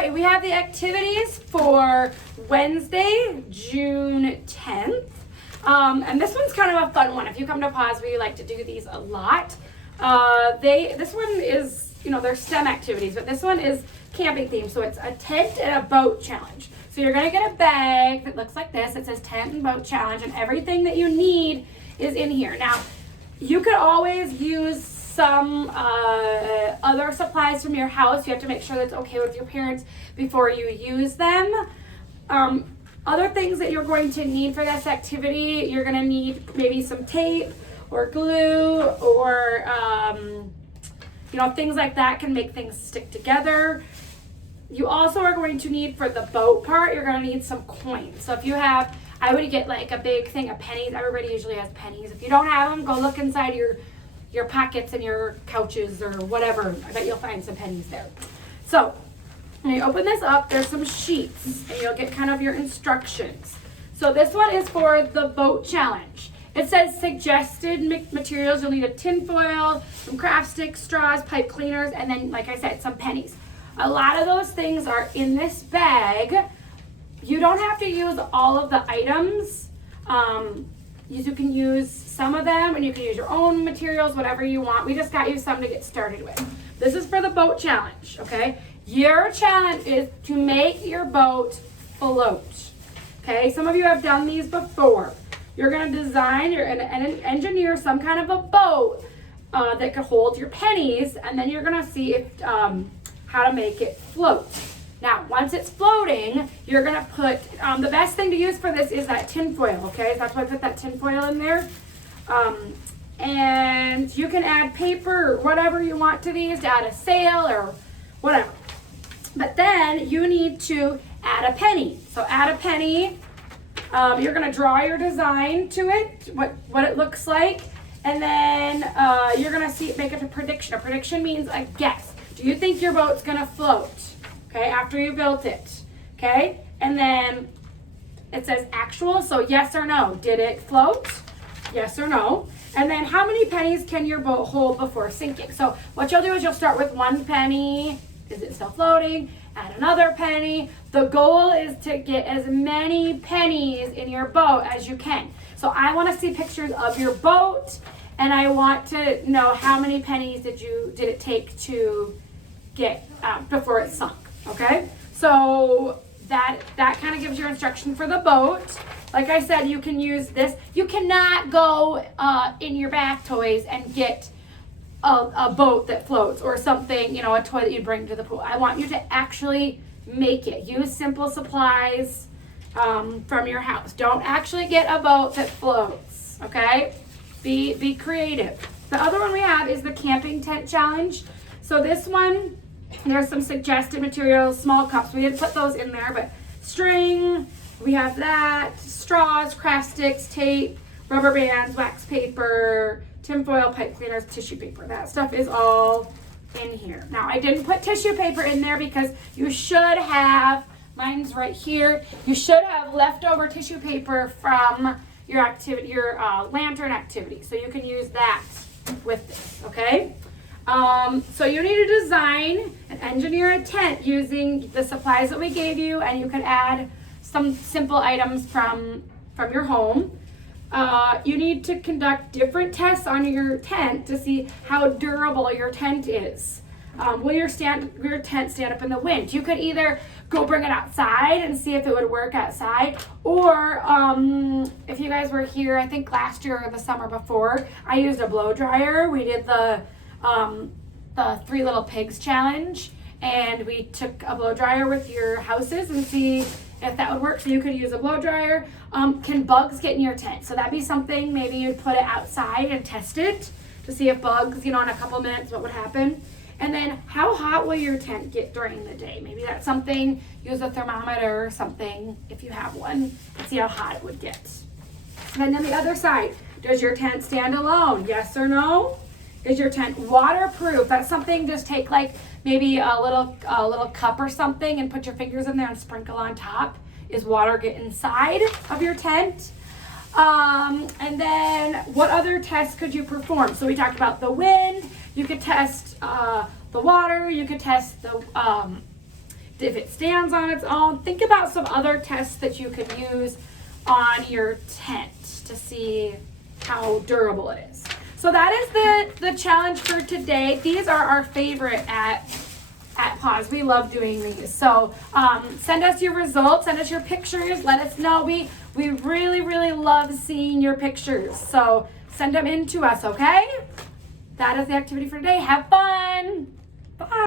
right, we have the activities for Wednesday, June 10th. And this one's kind of a fun one. If you come to PAWS, we like to do these a lot. This one is, they're STEM activities, but this one is camping themed. So it's a tent and a boat challenge. So you're gonna get a bag that looks like this. It says tent and boat challenge, and everything that you need is in here. Now, you could always use some other supplies from your house. You have to make sure that's okay with your parents before you use them. Other things that you're going to need for this activity, you're gonna need maybe some tape or glue or things like that can make things stick together. You also are going to need, for the boat part, you're gonna need some coins. So if you have, I would get like a big thing of pennies. Everybody usually has pennies. If you don't have them, go look inside your pockets and your couches or whatever. I bet you'll find some pennies there. So when you open this up, there's some sheets and you'll get kind of your instructions. So this one is for the boat challenge. It says suggested materials. You'll need a tin foil, some craft sticks, straws, pipe cleaners, and then, like I said, some pennies. A lot of those things are in this bag. You don't have to use all of the items. You can use some of them, and you can use your own materials, whatever you want. We just got you some to get started with. This is for the boat challenge, okay? Your challenge is to make your boat float, okay? Some of you have done these before. You're gonna design, you're gonna engineer some kind of a boat that could hold your pennies, and then you're gonna see if how to make it float. Now, once it's floating, you're gonna put, the best thing to use for this is that tin foil, okay? So that's why I put that tin foil in there. And you can add paper or whatever you want to these to add a sail or whatever. But then you need to add a penny. So add a penny. You're gonna draw your design to it, what it looks like. And then you're gonna make it a prediction. A prediction means a guess. Do you think your boat's gonna float? Okay, after you built it, okay? And then it says actual, so yes or no. Did it float? Yes or no. And then how many pennies can your boat hold before sinking? So what you'll do is you'll start with one penny. Is it still floating? Add another penny. The goal is to get as many pennies in your boat as you can. So I wanna see pictures of your boat, and I want to know how many pennies did it take to get before it sunk. Okay, so that kind of gives your instruction for the boat. Like I said, you can use this. You cannot go in your bath toys and get a boat that floats or something, a toy that you bring to the pool. I want you to actually make it. Use simple supplies from your house. Don't actually get a boat that floats, okay? Be creative. The other one we have is the camping tent challenge. So this one, there's some suggested materials, small cups. We didn't put those in there, but string, we have that, straws, craft sticks, tape, rubber bands, wax paper, tinfoil, pipe cleaners, tissue paper. That stuff is all in here. Now, I didn't put tissue paper in there because you should have, mine's right here, you should have leftover tissue paper from your activity, your lantern activity. So you can use that with this, okay? So you need to design and engineer a tent using the supplies that we gave you, and you can add some simple items from your home. You need to conduct different tests on your tent to see how durable your tent is. Will your tent stand up in the wind? You could either go bring it outside and see if it would work outside, or if you guys were here, I think last year or the summer before, I used a blow dryer. We did the Three Little Pigs challenge, and we took a blow dryer with your houses and see if that would work. So you could use a blow dryer. Can bugs get in your tent? So that'd be something, maybe you'd put it outside and test it to see if bugs, in a couple minutes, what would happen. And then how hot will your tent get during the day? Maybe that's something, use a thermometer or something if you have one, and see how hot it would get. And then the other side, does your tent stand alone? Yes or no? Is your tent waterproof? That's something, just take like maybe a little cup or something and put your fingers in there and sprinkle on top. Is water get inside of your tent? And then what other tests could you perform? So we talked about the wind. You could test the water. You could test the if it stands on its own. Think about some other tests that you can use on your tent to see how durable it is. So that is the challenge for today. These are our favorite at PAWS. We love doing these. So send us your results, send us your pictures, let us know. We really, really love seeing your pictures. So send them in to us, okay? That is the activity for today. Have fun. Bye.